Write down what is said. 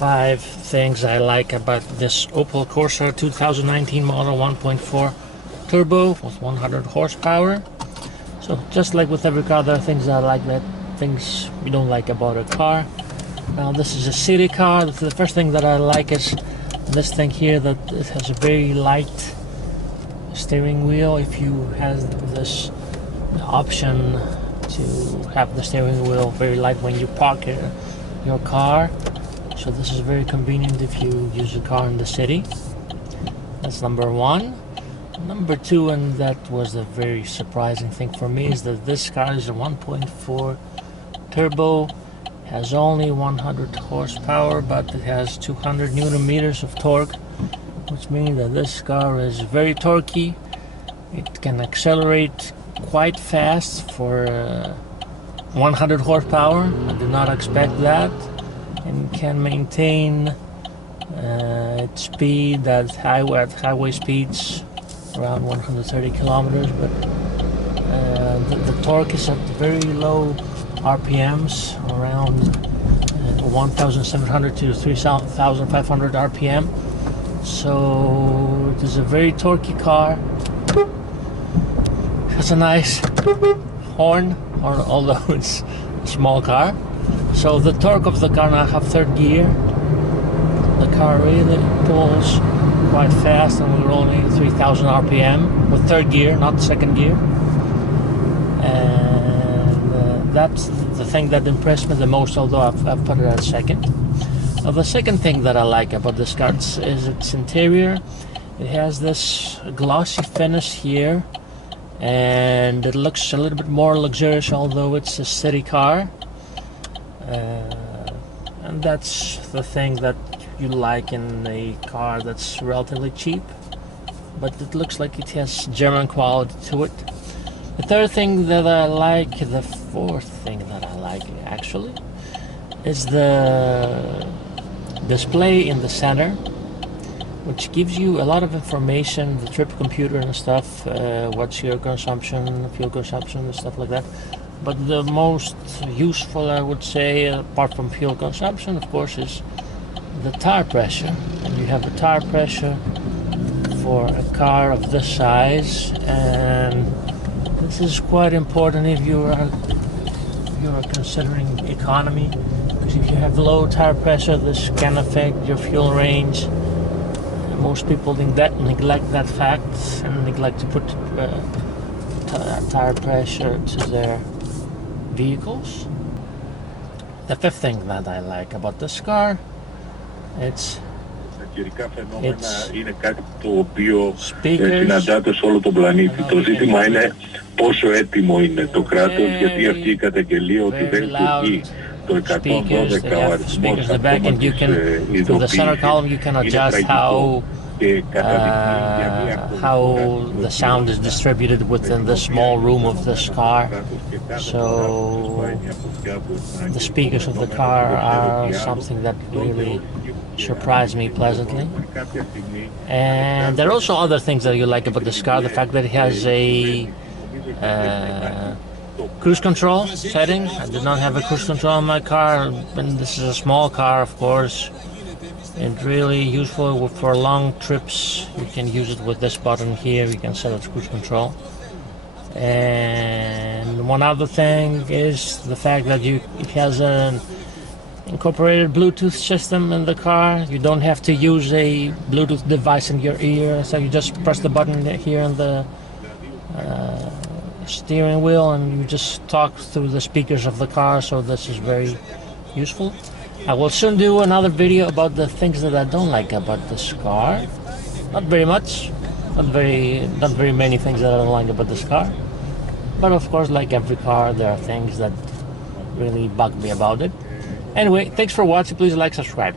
5 things I like about this Opel Corsa 2019 model 1.4 turbo with 100 horsepower. So just like with every car, there are things I like, that things we don't like about a car. Now this is a city car. The first thing that I like is this thing here, that it has a very light steering wheel. If you have this option to have the steering wheel very light when you park your car, so this is very convenient if you use a car in the city. That's number one. Number two, and that was a very surprising thing for me, is that this car is a 1.4 turbo, has only 100 horsepower, but it has 200 newton meters of torque, which means that this car is very torquey. It can accelerate quite fast for 100 horsepower. I did not expect that, and can maintain its speed at highway speeds around 130 kilometers, but the torque is at very low RPMs, around 1,700 to 3,500 RPM. So it is a very torquey car. Has a nice horn, although it's a small car. So the torque of the car, now I have third gear. The car really pulls quite fast, and we're only 3,000 RPM with third gear, not second gear. And that's the thing that impressed me the most, although I've put it at second. Now the second thing that I like about this car is its interior. It has this glossy finish here, and it looks a little bit more luxurious, although it's a city car. And that's the thing that you like in a car that's relatively cheap, but it looks like it has German quality to it. The third thing that I like, the fourth thing that I like actually, is the display in the center, which gives you a lot of information, the trip computer and stuff, what's your consumption, fuel consumption and stuff like that. But the most useful, I would say, apart from fuel consumption, of course, is the tire pressure. And you have a tire pressure for a car of this size, and this is quite important if you are considering economy, because if you have low tire pressure, this can affect your fuel range. Most people neglect that fact and neglect to put tire pressure to their vehicles. The fifth thing that I like about this car, it's είναι κάτι το οποίο συναντάται σε όλο τον πλανήτη. Το ζήτημα είναι πόσο έτοιμο είναι το κράτος, γιατί αυτή η καταγγελία ότι δεν λειτουργεί το 112 ο αριθμός αυτόματης ειδοποίησης how the sound is distributed within the small room of this car. So the speakers of the car are something that really surprised me pleasantly. And there are also other things that you like about this car. The fact that it has a cruise control setting. I did not have a cruise control in my car, and this is a small car, of course. It's really useful for long trips. You can use it with this button here. You can set it to cruise control. And one other thing is the fact that it has an incorporated Bluetooth system in the car. You don't have to use a Bluetooth device in your ear, so you just press the button here in the steering wheel, and you just talk through the speakers of the car. So this is very useful. I will soon do another video about the things that I don't like about this car. Not very much, not very many things that I don't like about this car. But of course, like every car, there are things that really bug me about it. Anyway, thanks for watching. Please like, subscribe.